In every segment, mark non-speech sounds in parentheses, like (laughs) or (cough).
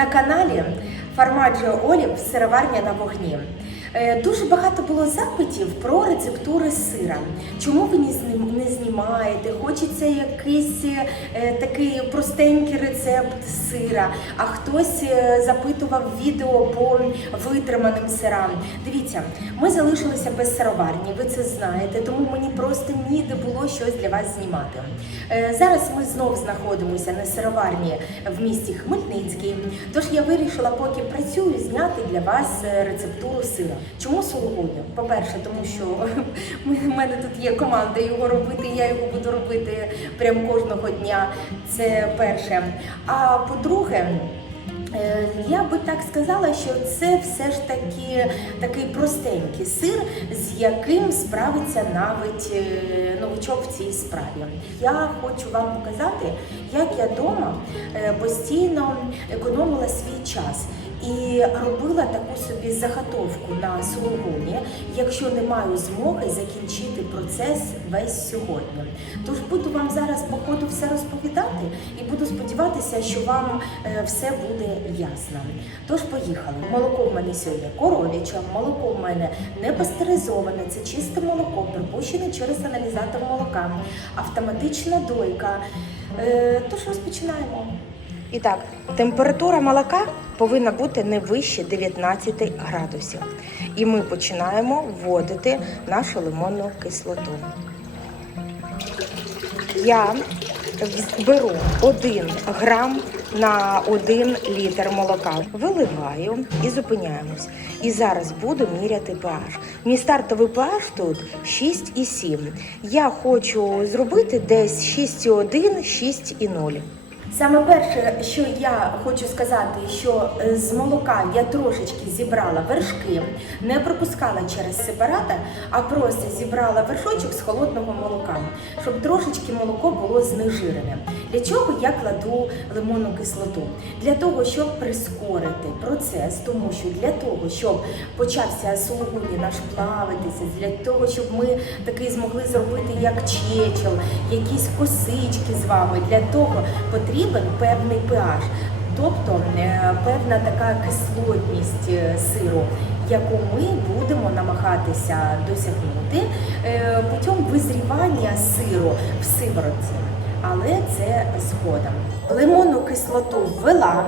на каналі Фармаджо Олів Сироварня на вогні. Е, Дуже багато було запитів про рецептури сира. Чому ви не знім- не знімаєте? Хочеться якийсь е, такий простенький рецепт сира, а хтось е, запитував відео по витриманим сирам. Дивіться, ми залишилися без сироварні, ви це знаєте, тому мені просто ніде було щось для вас знімати. Зараз ми знов знаходимося на сироварні в місті Хмельницький. Тож я вирішила, поки працюю, зняти для вас рецептуру сира. Чому сулугуня? По-перше, тому що (laughs) в мене тут є команда його робити, я його буду робити прям кожного дня. Це перше. А по-друге, Е, Я би так сказала, що це все ж таки такий простенький сир, з яким справиться навіть е, новичок в цій справі. Я хочу вам показати, як я вдома е, постійно економила свій час. І робила таку собі заготовку на сулугуні, якщо не маю змоги закінчити процес весь сьогодні. Тож буду вам зараз по ходу все розповідати і буду сподіватися, що вам е, все буде ясно. Тож поїхали. Молоко в мене сьогодні коров'яче, молоко в мене не пастеризоване, це чисте молоко, пропущене через аналізатор молока, автоматична дойка. Е, Тож розпочинаємо. І так, температура молока повинна бути не вище 19 градусів. І ми починаємо вводити нашу лимонну кислоту. Я беру 1 грам на 1 літр молока. Виливаю і зупиняємось. І зараз буду міряти pH. Мій стартовий pH тут 6,7. Я хочу зробити десь 6,1, 6,0. Саме перше, що я хочу сказати, що е, з молока я трошечки зібрала вершки, не пропускала через сепаратор, а просто зібрала вершочок з холодного молока, щоб трошечки молоко було знежирене. Для чого я кладу лимонну кислоту? Для того, щоб прискорити процес, тому що для того, щоб почався сулугуні наш плавитися, для того, щоб ми такий змогли зробити як чечел, якісь косички з вами, для того потрібен певний pH. Тобто е, певна така кислотність е, сиру, яку ми будемо намагатися досягнути е, путем визрівання сиру в сиворотці. Але це згодом. Лимонну кислоту ввела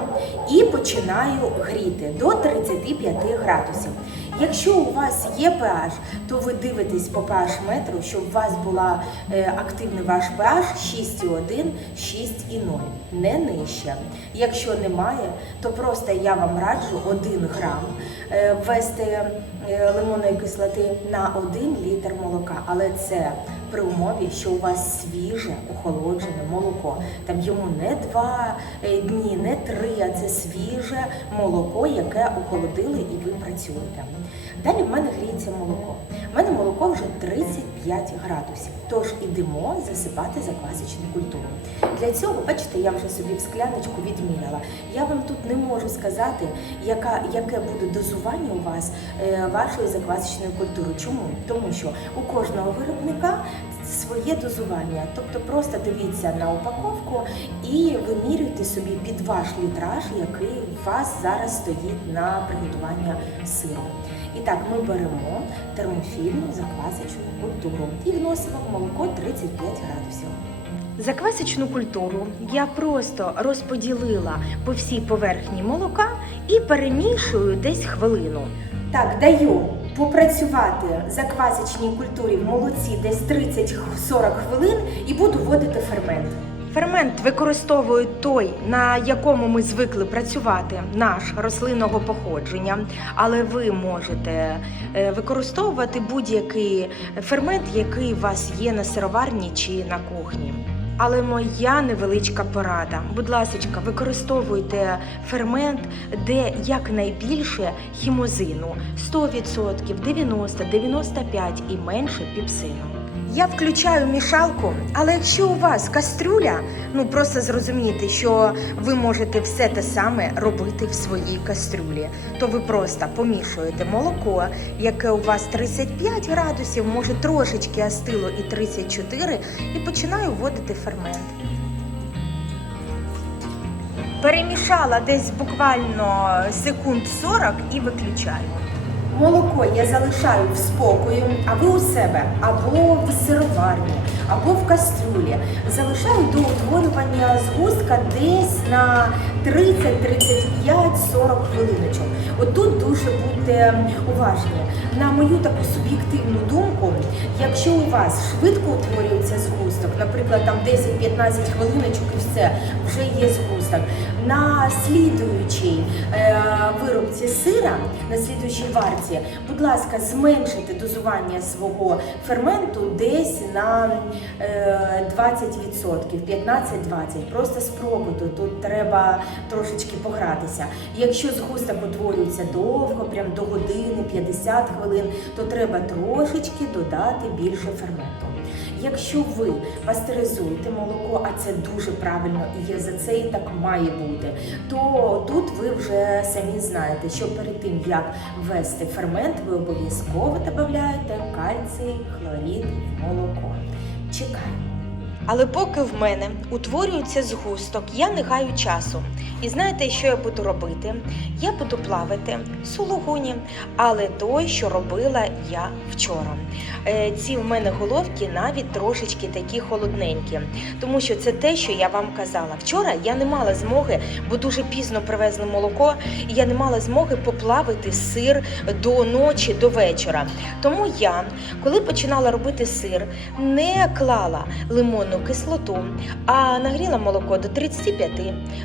і починаю гріти до 35 градусів. Якщо у вас є pH, то ви дивитесь по pH метру, щоб у вас була е, активний ваш pH 6,1, 6,0, не нижче. Якщо немає, то просто я вам раджу 1 грам е, ввести е, лимонної кислоти на 1 літр молока, але це при умові, що у вас свіже охолоджене молоко. Там йому не два е, дні, не три, а це свіже молоко, яке охолодили і ви працюєте. Далі в мене гріється молоко. У мене молоко вже 35 градусів. Тож ідемо засипати заквасочну культуру. Для цього, бачите, я вже собі в скляночку відміряла. Я вам тут не можу сказати, яка, яке буде дозування у вас е, вашої заквасочної культури. Чому? Тому що у кожного виробника своє дозування. Тобто просто дивіться на упаковку і вимірюйте собі під ваш літраж, який у вас зараз стоїть на приготування сиру. І так, ми беремо термофільну заквасочну культуру і вносимо в молоко 35 градусів. Заквасочну культуру я просто розподілила по всій поверхні молока і перемішую десь хвилину. Так, даю попрацювати заквасочній культурі в молоці десь 30-40 хвилин і буду вводити фермент. Фермент використовують той, на якому ми звикли працювати, наш рослинного походження, але ви можете е, використовувати будь-який фермент, який у вас є на сироварні чи на кухні. Але моя невеличка порада. Будь ласка, використовуйте фермент, де якнайбільше хімозину 100%, 90, 95 і менше піпсину. Я включаю мішалку, але якщо у вас кастрюля, ну просто зрозумійте, що ви можете все те саме робити в своїй кастрюлі, то ви просто помішуєте молоко, яке у вас 35 градусів, може трошечки остило і 34, і починаю вводити фермент. Перемішала десь буквально секунд 40 і виключаю. Молоко я залишаю в спокою, а ви у себе або в сироварні, або в кастрюлі. Залишаю до утворювання згустка десь на 30, 35, 40 хвилиночок. Отут дуже будьте уважні. На мою таку суб'єктивну думку, якщо у вас швидко утворюється згусток, наприклад, там 10-15 хвилиночок і все, вже є згусток. На слідуючій е, виробці сира, на слідуючій варці, будь ласка, зменшити дозування свого ферменту десь на е, 20%, 15-20%. Просто спробуйте, тут треба трошечки погратися. Якщо згусток утворюється довго, прям до години, 50 хвилин, то треба трошечки додати більше ферменту. Якщо ви пастеризуєте молоко, а це дуже правильно і є за це і так має бути, то тут ви вже самі знаєте, що перед тим як ввести фермент, ви обов'язково додаєте кальцій, хлорід молоко. Чекаємо. Але поки в мене утворюється згусток, я не гаю часу. І знаєте, що я буду робити? Я буду плавити сулугуні, але той, що робила я вчора. Е, Ці в мене головки навіть трошечки такі холодненькі, тому що це те, що я вам казала. Вчора я не мала змоги, бо дуже пізно привезли молоко, і я не мала змоги поплавити сир до ночі, до вечора. Тому я, коли починала робити сир, не клала лимонну кислоту, а нагріла молоко до 35,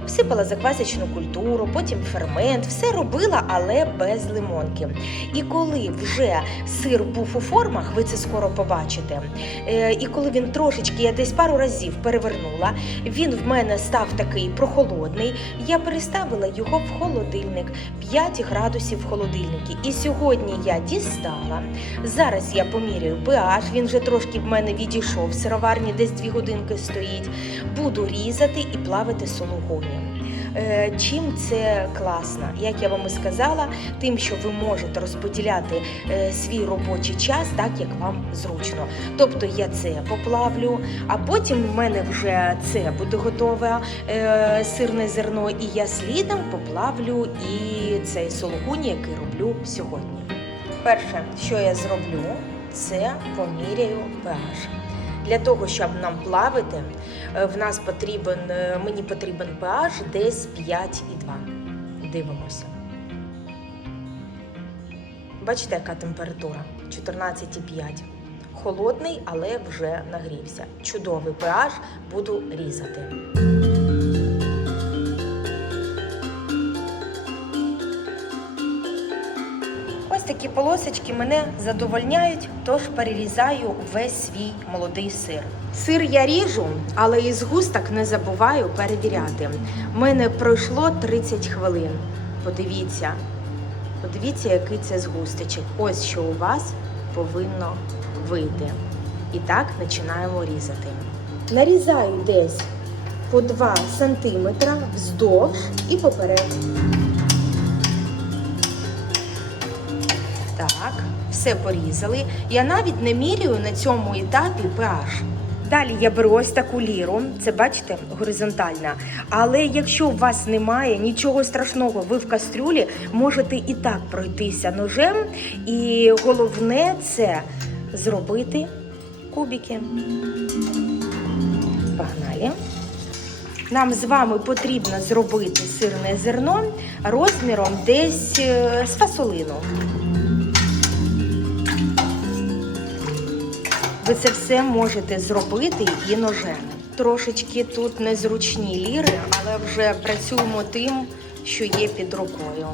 всипала заквасочну культуру, потім фермент, все робила, але без лимонки. І коли вже сир був у формах, ви це скоро побачите. е, І коли він трошечки, я десь пару разів перевернула, він в мене став такий прохолодний. Я переставила його в холодильник 5 градусів в холодильнику. І сьогодні я дістала. Зараз я поміряю pH, він вже трошки в мене відійшов. В сироварні десь 2 годинки стоїть. Буду різати і плавити сулугуні. Е, Чим це класно? Як я вам і сказала, тим, що ви можете розподіляти е, свій робочий час так, як вам зручно. Тобто я це поплавлю, а потім в мене вже це буде готове е, сирне зерно, і я слідом поплавлю і цей сулугуні, який роблю сьогодні. Перше, що я зроблю, це поміряю pH. Для того, щоб нам плавити, е, в нас потрібен, е, мені потрібен pH десь 5,2. Дивимося. Бачите, яка температура? 14,5. Холодний, але вже нагрівся. Чудовий pH, буду різати. Такі полосочки мене задовольняють, тож перерізаю весь свій молодий сир. Сир я ріжу, але із густок не забуваю перевіряти. У мене пройшло 30 хвилин. Подивіться, подивіться, який це згусточок. Ось що у вас повинно вийти. І так починаємо різати. Нарізаю десь по 2 см вздовж і поперек. Все порізали. Я навіть не міряю на цьому етапі pH. Далі я беру ось таку ліру, це бачите, горизонтальна. Але якщо у вас немає нічого страшного, ви в кастрюлі можете і так пройтися ножем. І головне це зробити кубики. Погнали. Нам з вами потрібно зробити сирне зерно розміром десь е, з фасолину. Ви це все можете зробити і ножем. Трошечки тут незручні ліри, але вже працюємо тим, що є під рукою.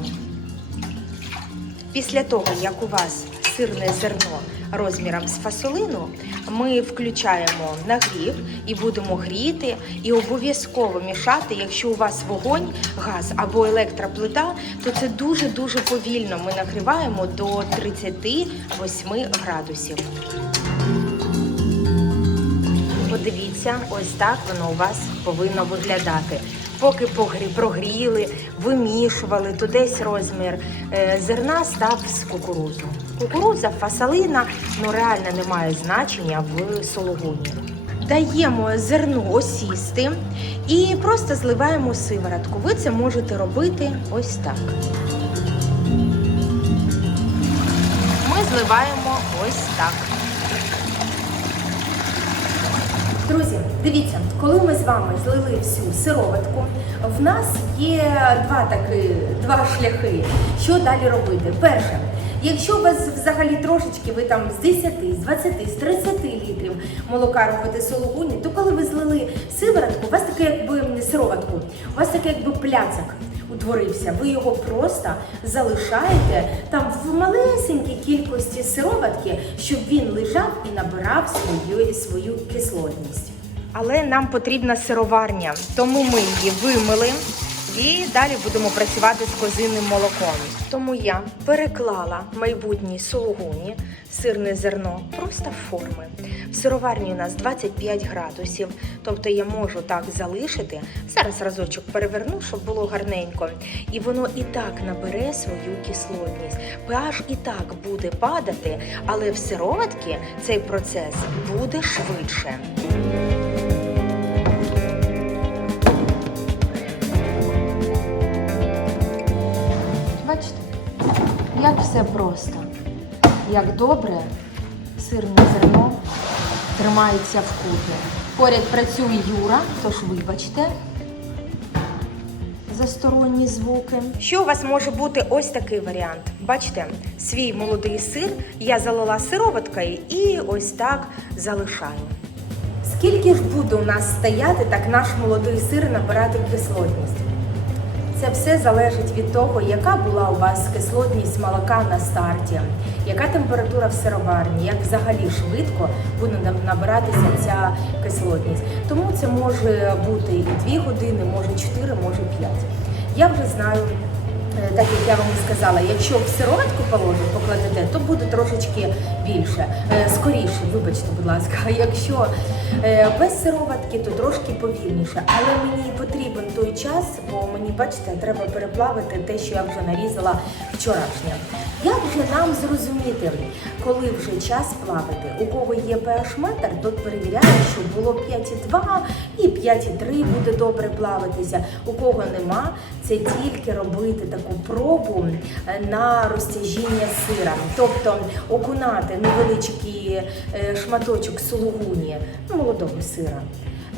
Після того, як у вас сирне зерно розміром з фасолину, ми включаємо нагрів і будемо гріти. І обов'язково мішати, якщо у вас вогонь, газ або електроплита, то це дуже-дуже повільно. Ми нагріваємо до 38 градусів. Подивіться, ось так воно у вас повинно виглядати. Поки прогріли, вимішували, то десь розмір е, зерна став з кукурудзу. Кукурудза, фасолина, ну реально не має значення в сологуні. даємо зерну осісти і просто зливаємо сиворотку. Ви це можете робити ось так. Ми зливаємо ось так. Друзі, дивіться, коли ми з вами злили всю сироватку, в нас є два таки, два шляхи, що далі робити. Перше, якщо у вас взагалі трошечки ви там з 10, з 20, з 30 літрів молока робите сологуні, то коли ви злили сиворотку, у вас таке якби сироватку, у вас таке якби пляцок утворився. Ви його просто залишаєте там в малесенькій кількості сироватки, щоб він лежав і набирав свою, свою кислотність. Але нам потрібна сироварня, тому ми її вимили і далі будемо працювати з козиним молоком. Тому я переклала майбутній сулугуні, сирне зерно, просто в форми. В сироварні у нас 25 градусів, тобто я можу так залишити. Зараз разочок переверну, щоб було гарненько. І воно і так набере свою кислотність. pH і так буде падати, але в сироватці цей процес буде швидше. Все просто, як добре сирне зерно тримається вкупі. Поряд працює Юра, тож вибачте за сторонні звуки. Що у вас може бути ось такий варіант? Бачите, свій молодий сир я залила сироваткою і ось так залишаю. Скільки ж буде у нас стояти так наш молодий сир набирати кислотність? Це все залежить від того, яка була у вас кислотність молока на старті, яка температура в сироварні, як взагалі швидко буде набиратися ця кислотність. Тому це може бути і 2 години, може 4, може 5. Я вже знаю. Е, Так як я вам сказала, якщо в сироватку положите, покладете, то буде трошечки більше, е, скоріше, вибачте, будь ласка. Якщо е, без сироватки, то трошки повільніше. Але мені потрібен той час, бо мені, бачите, треба переплавити те, що я вже нарізала вчорашнє. Як же нам зрозуміти, коли вже час плавити? У кого є pH метр, тот перевіряє, що було 5,2 і 5,3 буде добре плавитися. У кого нема, це тільки робити таку пробу е, на розтяжіння сира, тобто окунати невеличкий е, шматочок сулугуні, молодого сира.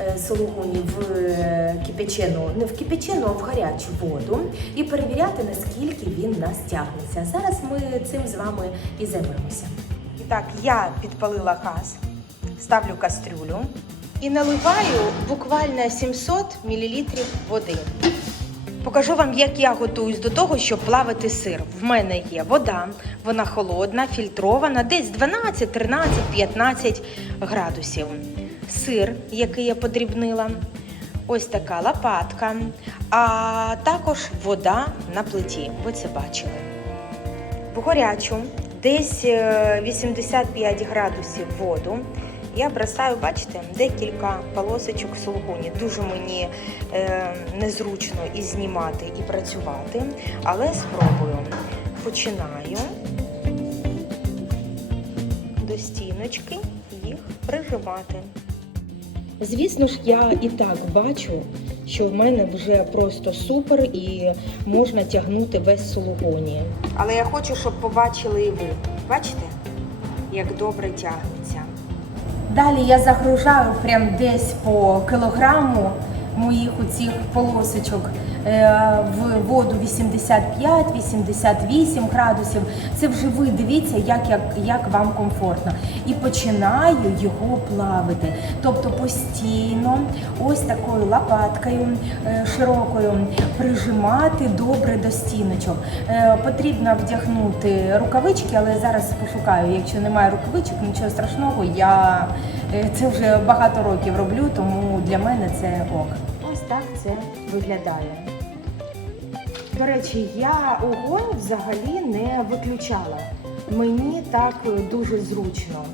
Е, Сулугуні в е, кипячену, не в кипячену, а в гарячу воду і перевіряти, наскільки він нас тягнеться. Зараз ми цим з вами і займемося. І так, я підпалила газ, ставлю кастрюлю і наливаю буквально 700 мл води. Покажу вам, як я готуюсь до того, щоб плавити сир. В мене є вода, вона холодна, фільтрована, десь 12, 13, 15 градусів. Сир, який я подрібнила, ось така лопатка, а також вода на плиті. Ви це бачили. В гарячу, десь е, 85 градусів воду. Я бросаю, бачите, декілька полосочок сулугуні. Дуже мені е, незручно і знімати, і працювати, але спробую. Починаю до стіночки їх прижимати. Звісно ж, я і так бачу, що в мене вже просто супер і можна тягнути весь сулугуні. Але я хочу, щоб побачили і ви. Бачите, як добре тягнеться. Далі я загружаю прям десь по кілограму моїх оцих полосочок в воду 85-88 градусів. Це вже ви дивіться, як, як, як вам комфортно. І починаю його плавити. Тобто постійно ось такою лопаткою е, широкою прижимати добре до стіночок. Е, Потрібно вдягнути рукавички, але зараз пошукаю. Якщо немає рукавичок, нічого страшного. Я е, це вже багато років роблю, тому для мене це ок. Ось так це виглядає. До речі, я огонь взагалі не виключала. Мені так е, дуже зручно.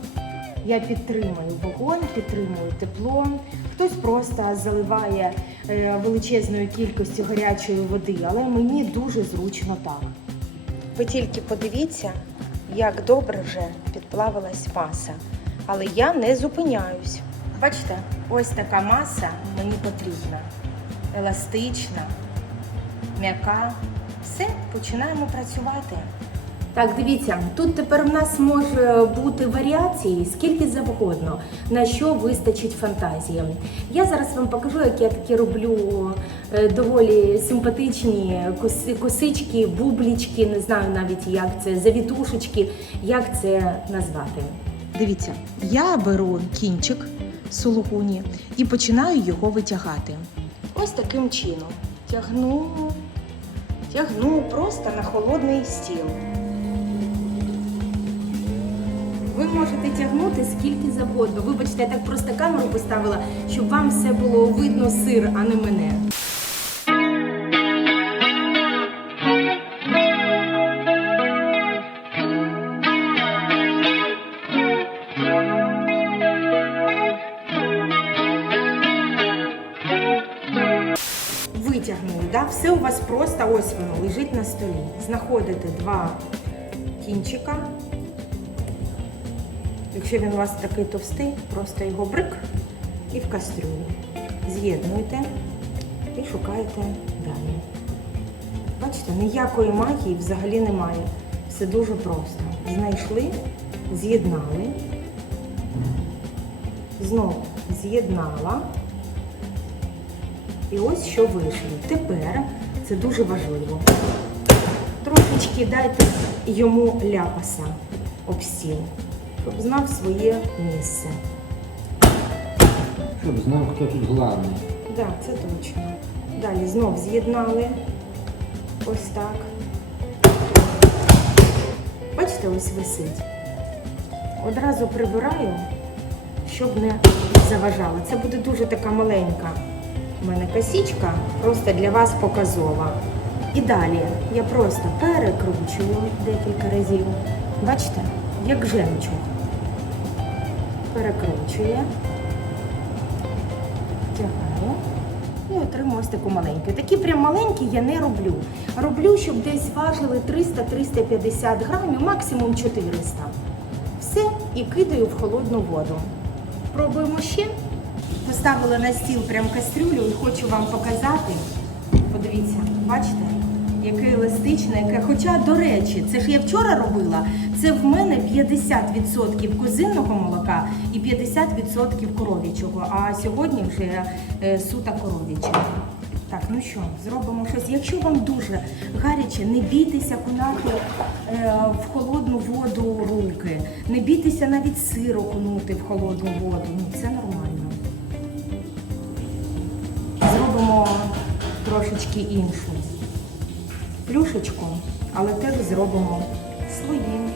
Я підтримую вогонь, підтримую тепло. Хтось просто заливає е, величезною кількістю гарячої води, але мені дуже зручно так. Ви тільки подивіться, як добре вже підплавилась маса. Але я не зупиняюсь. Бачите, ось така маса мені потрібна. Еластична, м'яка. Все, починаємо працювати. Так, дивіться, тут тепер в нас може бути варіації скільки завгодно, на що вистачить фантазії. Я зараз вам покажу, як я такі роблю е, доволі симпатичні косички, бублічки, не знаю навіть як це, завітушечки, як це назвати. Дивіться, я беру кінчик сулугуні і починаю його витягати. Ось таким чином. Тягну, тягну просто на холодний стіл. Ви можете тягнути скільки завгодно. Вибачте, я так просто камеру поставила, щоб вам все було видно сир, а не мене. Вас просто ось воно лежить на столі. Знаходите два кінчика. Якщо він у вас такий товстий, просто його брик і в кастрюлю. З'єднуєте і шукаєте далі. Бачите, ніякої магії взагалі немає. Все дуже просто. Знайшли, з'єднали, знову з'єднала. І ось що вийшло. Тепер це дуже важливо. Трошечки дайте йому ляпаса об стіл, щоб знав своє місце. Щоб знав, хто тут главний. Так, да, це точно. Далі знов з'єднали. Ось так. Бачите, ось висить. Одразу прибираю, щоб не заважало. Це буде дуже така маленька у мене косічка, просто для вас показова. І далі я просто перекручую декілька разів. Бачите, як жемчуг. Перекручує. Тягаю і отримую ось таку маленьку. Такі прям маленькі я не роблю. Роблю, щоб десь важили 300-350 грамів, максимум 400. Все, і кидаю в холодну воду. Пробуємо ще. Поставила на стіл прям кастрюлю і хочу вам показати. Подивіться, бачите, яке еластичне, яке. Хоча, до речі, це ж я вчора робила. Це в мене 50% козинного молока і 50% коров'ячого. А сьогодні вже е, сута коров'яча. Так, ну що, зробимо щось. Якщо вам дуже гаряче, не бійтеся кунати е, в холодну воду руки, не бійтеся навіть сир окунути в холодну воду. Ну, це нормально. Трошечки іншу плюшечку, але теж зробимо своїм.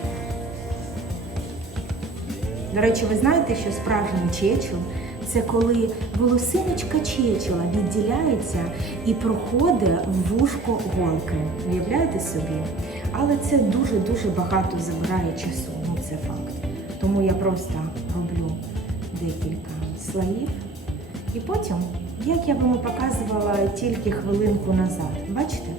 До речі, ви знаєте, що справжній чечил це коли волосиночка чечила відділяється і проходить в вушко голки. Уявляєте собі? Але це дуже-дуже багато забирає часу, ну це факт. Тому я просто роблю декілька слоїв. І потім, як я вам показувала тільки хвилинку назад, бачите?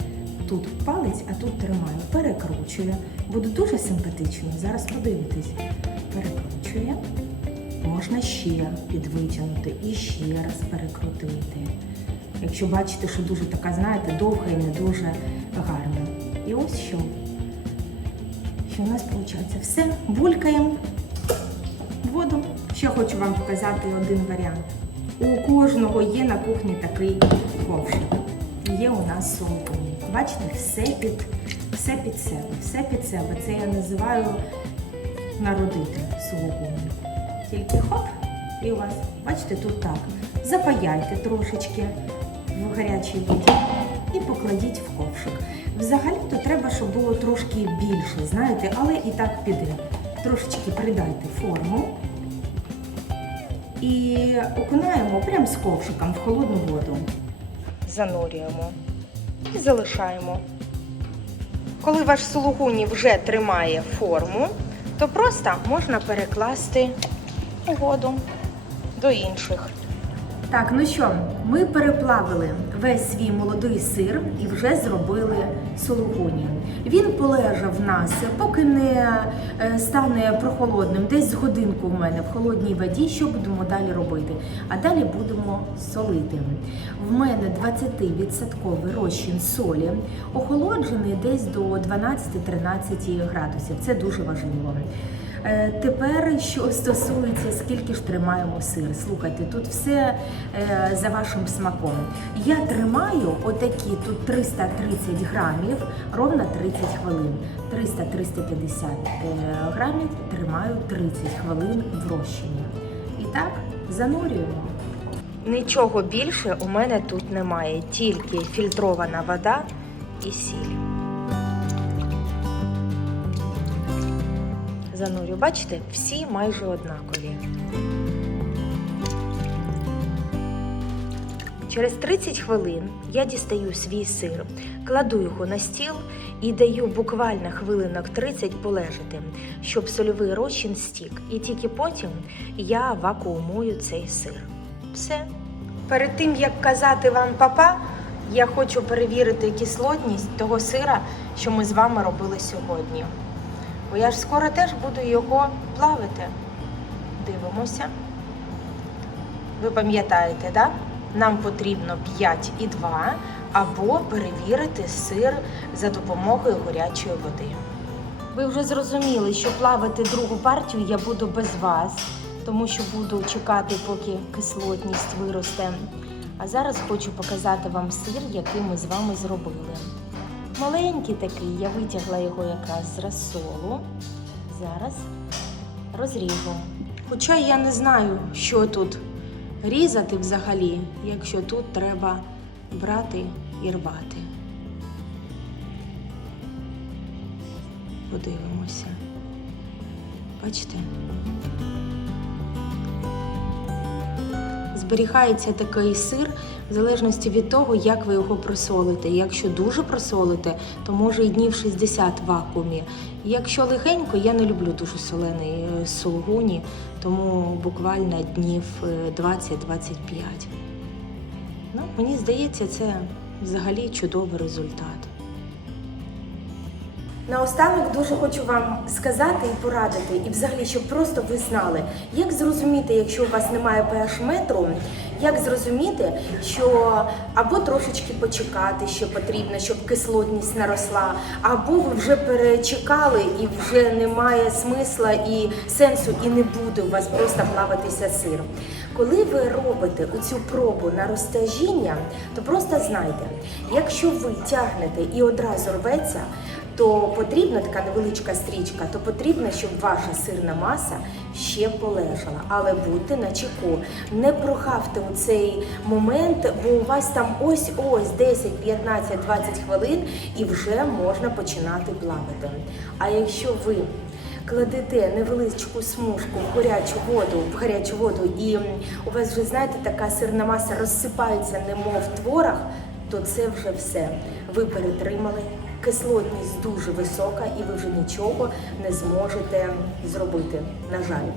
Тут палець, а тут тримаю, перекручую. Буде дуже симпатично. Зараз подивитесь. Перекручує. Можна ще підвитягнути і ще раз перекрутити. Якщо бачите, що дуже така, знаєте, довга і не дуже гарна. І ось що. Що у нас виходить? Все, булькаємо воду. Ще хочу вам показати один варіант. У кожного є на кухні такий ковшик. Є у нас сумка. Бачите, все під, все під себе, все під себе. Це я називаю народити сулугуні. Тільки хоп, і у вас, бачите, тут так. Запаяйте трошечки в гарячій воді і покладіть в ковшик. Взагалі-то треба, щоб було трошки більше, знаєте, але і так піде. Трошечки придайте форму і окунаємо прямо з ковшиком в холодну воду. Занурюємо і залишаємо. Коли ваш сулугуні вже тримає форму, то просто можна перекласти у воду до інших. Так, ну що, ми переплавили весь свій молодий сир і вже зробили сулугуні. Він полежав в нас, поки не е, стане прохолодним, десь годинку в мене в холодній воді. Що будемо далі робити? А далі будемо солити. В мене 20% розчин солі, охолоджений десь до 12-13 градусів. Це дуже важливо. Е, Тепер, що стосується, скільки ж тримаємо сир. Слухайте, тут все е, за вашим смаком. Я тримаю отакі тут 330 грамів ровно 30 хвилин. 300-350 е, грамів тримаю 30 хвилин в розчині. І так, занурюємо. Нічого більше у мене тут немає, тільки фільтрована вода і сіль. Занурю, бачите, всі майже однакові. Через 30 хвилин я дістаю свій сир, кладу його на стіл і даю буквально хвилинок 30 полежати, щоб сольовий розчин стік. І тільки потім я вакуумую цей сир. Все. Перед тим як казати вам папа, я хочу перевірити кислотність того сира, що ми з вами робили сьогодні. Бо я ж скоро теж буду його плавити. Дивимося. Ви пам'ятаєте, да? Нам потрібно 5,2 або перевірити сир за допомогою гарячої води. Ви вже зрозуміли, що плавити другу партію я буду без вас, тому що буду чекати, поки кислотність виросте. А зараз хочу показати вам сир, який ми з вами зробили. Маленький такий, я витягла його якраз з розсолу. Зараз розріжу. Хоча я не знаю, що тут різати взагалі, якщо тут треба брати і рвати. Подивимося. Бачите? Зберігається такий сир в залежності від того, як ви його просолите. Якщо дуже просолите, то може і днів 60 в вакуумі. Якщо легенько, я не люблю дуже солений е, сулгуні, тому буквально днів е, 20-25. Ну, мені здається, це взагалі чудовий результат. Наостанок дуже хочу вам сказати і порадити, і взагалі, щоб просто ви знали, як зрозуміти, якщо у вас немає pH метру, як зрозуміти, що або трошечки почекати, що потрібно, щоб кислотність наросла, або ви вже перечекали і вже немає смисла і сенсу, і не буде у вас просто плаватися сир. Коли ви робите оцю пробу на розтяжіння, то просто знайте, якщо ви тягнете і одразу рветься, то потрібна така невеличка стрічка, то потрібно, щоб ваша сирна маса ще полежала. Але будьте на чеку, не прохавте у цей момент, бо у вас там ось-ось 10, 15, 20 хвилин і вже можна починати плавати. А якщо ви кладете невеличку смужку в гарячу воду, в гарячу воду, і у вас вже знаєте, така сирна маса розсипається, немов творог, то це вже все. Ви перетримали. Кислотність дуже висока, і ви вже нічого не зможете зробити. На жаль.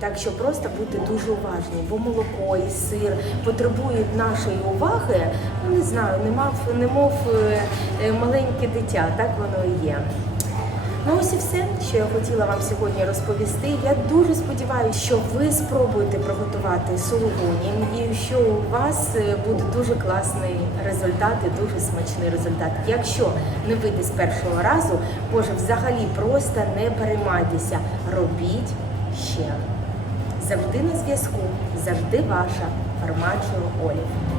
Так що просто будьте дуже уважні, бо молоко і сир потребують нашої уваги. Ну не знаю, немов, немов е, е, маленьке дитя, так воно і є. Ну ось і все, що я хотіла вам сьогодні розповісти. Я дуже сподіваюся, що ви спробуєте приготувати сулугуні і що у вас е, буде дуже класний результат і дуже смачний результат. Якщо не вийде з першого разу, боже, взагалі просто не переймайтеся. Робіть ще. Завжди на зв'язку, завжди ваша Фармаджо Олів.